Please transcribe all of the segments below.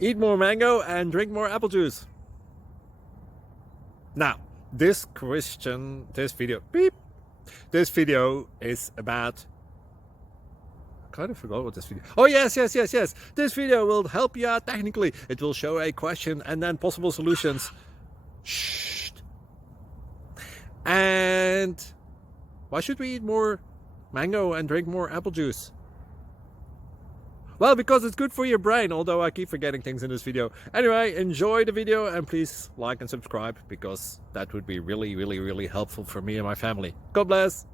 Eat more mango and drink more apple juice. Now, this video is about, I kind of forgot what this video. Oh, yes. This video will help you out technically. It will show a question and then possible solutions. Shh. And why should we eat more mango and drink more apple juice? Well, because it's good for your brain, although I keep forgetting things in this video. Anyway, enjoy the video and please like and subscribe, because that would be really helpful for me and my family. God bless!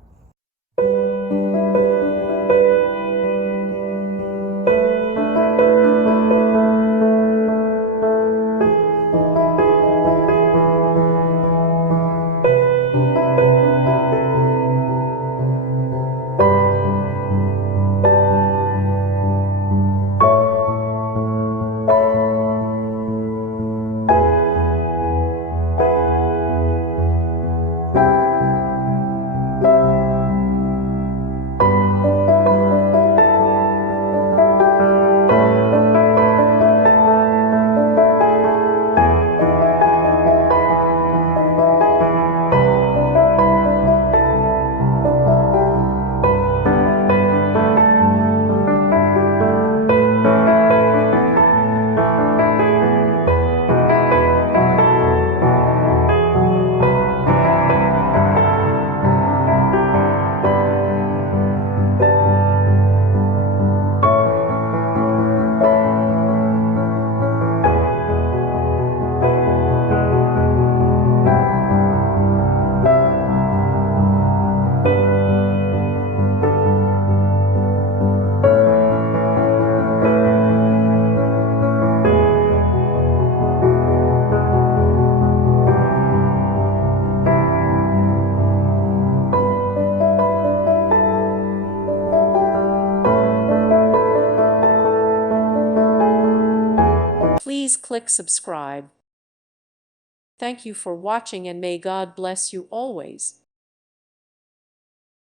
Please click subscribe. Thank you for watching and may God bless you always.